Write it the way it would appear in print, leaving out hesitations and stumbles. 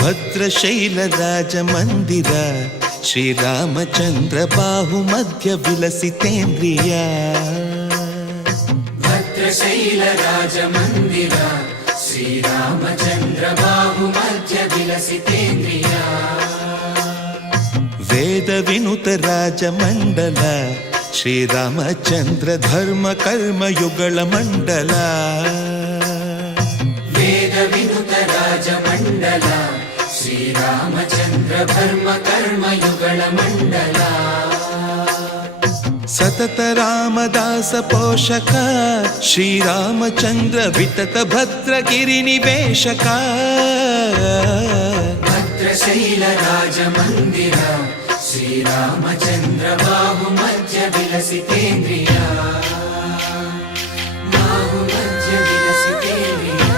ಭದ್ರಶೈಲ ರಾಜ ಮಂದಿರ ಶ್ರೀರಾಮಚಂದ್ರ ಬಾಹು ಮಧ್ಯ ವಿಲಸಿತೇಂದ್ರಿಯ ಭದ್ರಶೈಲ ರಾಜ ಮಂದಿರ ಶ್ರೀರಾಮಚಂದ್ರ ಬಾಹು ಮಧ್ಯ ವಿಲಸಿತೇಂದ್ರಿಯ ವೇದ ವಿನುತ ರಾಜ ಮಂಡಲ ಶ್ರೀರಾಮಚಂದ್ರ ಧರ್ಮ ಕರ್ಮ ಯುಗಳ ಮಂಡಲ ವೇದ ವಿನುತ ರಾಜ ಮಂಡಲ ಶ್ರೀರಾಮಚಂದ್ರ ಧರ್ಮ ಕರ್ಮ ಯುಗಳ ಮಂಡಲ ಸತತ ರಾಮದಾಸ ಪೋಷಕ ಶ್ರೀರಾಮಚಂದ್ರ ವಿತತ ಭದ್ರಗಿರಿ ನಿವೇಶಕ ಭದ್ರಶೈಲ ರಾಜ ಮಂದಿರ ಶ್ರೀರಾಮಚಂದ್ರ ಬಾಹು ಮಧ್ಯ ವಿಲಸಿತೇಂದ್ರಿಯ ಬಾಹು ಮಧ್ಯ ವಿಲಸಿತೇಂದ್ರಿಯ